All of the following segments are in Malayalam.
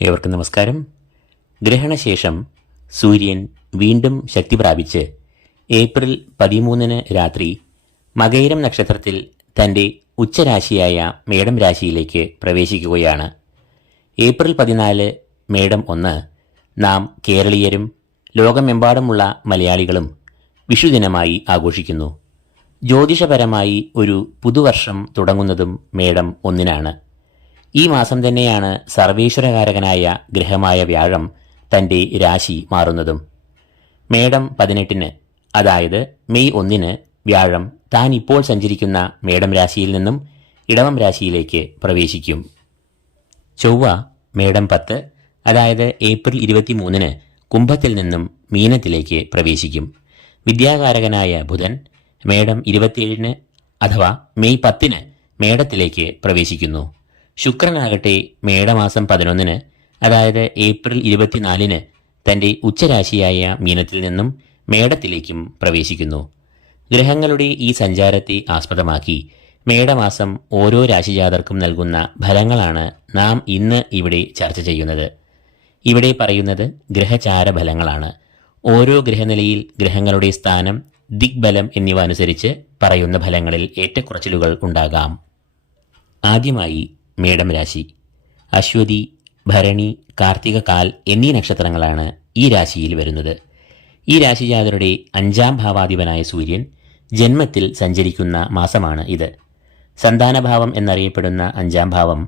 ഏവർക്കും നമസ്കാരം. ഗ്രഹണശേഷം സൂര്യൻ വീണ്ടും ശക്തി പ്രാപിച്ച് ഏപ്രിൽ 13 രാത്രി മകയിരം നക്ഷത്രത്തിൽ തൻ്റെ ഉച്ചരാശിയായ മേടം രാശിയിലേക്ക് പ്രവേശിക്കുകയാണ്. ഏപ്രിൽ 14 മേടം 1 നാം കേരളീയരും ലോകമെമ്പാടുമുള്ള മലയാളികളും വിഷുദിനമായി ആഘോഷിക്കുന്നു. ജ്യോതിഷപരമായി ഒരു പുതുവർഷം തുടങ്ങുന്നതും മേടം 1-നാണ്. ഈ മാസം തന്നെയാണ് സർവേശ്വരകാരകനായ ഗ്രഹമായ വ്യാഴം തൻ്റെ രാശി മാറുന്നതും. മേടം 18, അതായത് മെയ് 1 വ്യാഴം താൻ ഇപ്പോൾ സഞ്ചരിക്കുന്ന മേടം രാശിയിൽ നിന്നും ഇടവം രാശിയിലേക്ക് പ്രവേശിക്കും. ചൊവ്വ മേടം 10, അതായത് ഏപ്രിൽ 23 കുംഭത്തിൽ നിന്നും മീനത്തിലേക്ക് പ്രവേശിക്കും. വിദ്യാകാരകനായ ബുധൻ മേടം 27 അഥവാ മെയ് 10 മേടത്തിലേക്ക് പ്രവേശിക്കുന്നു. ശുക്രനാകട്ടെ മേടമാസം 11, അതായത് ഏപ്രിൽ 24 തൻ്റെ ഉച്ചരാശിയായ മീനത്തിൽ നിന്നും മേടത്തിലേക്കും പ്രവേശിക്കുന്നു. ഗ്രഹങ്ങളുടെ ഈ സഞ്ചാരത്തെ ആസ്പദമാക്കി മേടമാസം ഓരോ രാശിജാതർക്കും നൽകുന്ന ഫലങ്ങളാണ് നാം ഇന്ന് ഇവിടെ ചർച്ച ചെയ്യുന്നത്. ഇവിടെ പറയുന്നത് ഗ്രഹചാര ഫലങ്ങളാണ്. ഓരോ ഗ്രഹനിലയിൽ ഗ്രഹങ്ങളുടെ സ്ഥാനം, ദിഗ്ബലം എന്നിവ അനുസരിച്ച് പറയുന്ന ഫലങ്ങളിൽ ഏറ്റക്കുറച്ചിലുകൾ ഉണ്ടാകാം. ആദ്യമായി മേടം രാശി. അശ്വതി, ഭരണി, കാർത്തിക, കാൽ എന്നീ നക്ഷത്രങ്ങളാണ് ഈ രാശിയിൽ വരുന്നത്. ഈ രാശിജാതരുടെ 5-ാം ഭാവാധിപനായ സൂര്യൻ ജന്മത്തിൽ സഞ്ചരിക്കുന്ന മാസമാണ് ഇത്. സന്താനഭാവം എന്നറിയപ്പെടുന്ന 5-ാം ഭാവം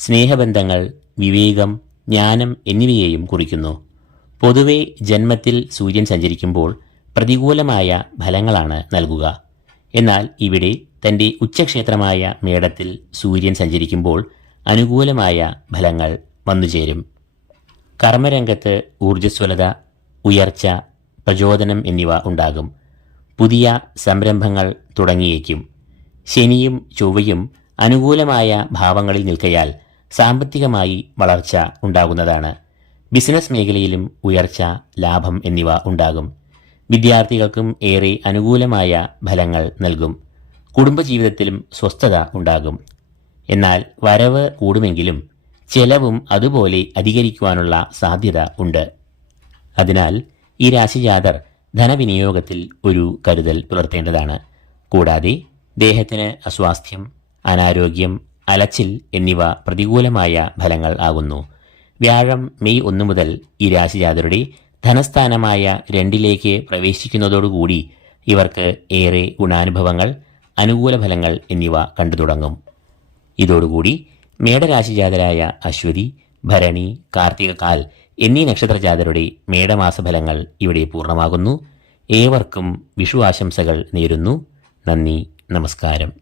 സ്നേഹബന്ധങ്ങൾ, വിവേകം, ജ്ഞാനം എന്നിവയെയും കുറിക്കുന്നു. പൊതുവെ ജന്മത്തിൽ സൂര്യൻ സഞ്ചരിക്കുമ്പോൾ പ്രതികൂലമായ ഫലങ്ങളാണ് നൽകുക. എന്നാൽ ഇവിടെ തൻ്റെ ഉച്ചക്ഷേത്രമായ മേടത്തിൽ സൂര്യൻ സഞ്ചരിക്കുമ്പോൾ അനുകൂലമായ ഫലങ്ങൾ വന്നുചേരും. കർമ്മരംഗത്ത് ഊർജ്ജസ്വലത, ഉയർച്ച, പ്രചോദനം എന്നിവ ഉണ്ടാകും. പുതിയ സംരംഭങ്ങൾ തുടങ്ങിയേക്കും. ശനിയും ചൊവ്വയും അനുകൂലമായ ഭാവങ്ങളിൽ നിൽക്കയാൽ സാമ്പത്തികമായി വളർച്ച ഉണ്ടാകുന്നതാണ്. ബിസിനസ് മേഖലയിലും ഉയർച്ച, ലാഭം എന്നിവ ഉണ്ടാകും. വിദ്യാർത്ഥികൾക്കും ഏറെ അനുകൂലമായ ഫലങ്ങൾ നൽകും. കുടുംബജീവിതത്തിലും സ്വസ്ഥത ഉണ്ടാകും. എന്നാൽ വരവ് കൂടുമെങ്കിലും ചെലവും അതുപോലെ അധികരിക്കുവാനുള്ള സാധ്യത ഉണ്ട്. അതിനാൽ ഈ രാശിജാതർ ധനവിനിയോഗത്തിൽ ഒരു കരുതൽ പുലർത്തേണ്ടതാണ്. കൂടാതെ ദേഹത്തിന് അസ്വാസ്ഥ്യം, അനാരോഗ്യം, അലച്ചിൽ എന്നിവ പ്രതികൂലമായ ഫലങ്ങൾ ആകുന്നു. വ്യാഴം മെയ് 1 മുതൽ ഈ രാശിജാതരുടെ ധനസ്ഥാനമായ 2-ലേക്ക് പ്രവേശിക്കുന്നതോടുകൂടി ഇവർക്ക് ഏറെ ഗുണാനുഭവങ്ങൾ, അനുകൂല ഫലങ്ങൾ എന്നിവ കണ്ടു തുടങ്ങും. ഇതോടുകൂടി മേടരാശിജാതരായ അശ്വതി, ഭരണി, കാർത്തിക, കാൽ എന്നീ നക്ഷത്രജാതരുടെ മേടമാസഫലങ്ങൾ ഇവിടെ പൂർണ്ണമാകുന്നു. ഏവർക്കും വിഷു ആശംസകൾ നേരുന്നു. നന്ദി, നമസ്കാരം.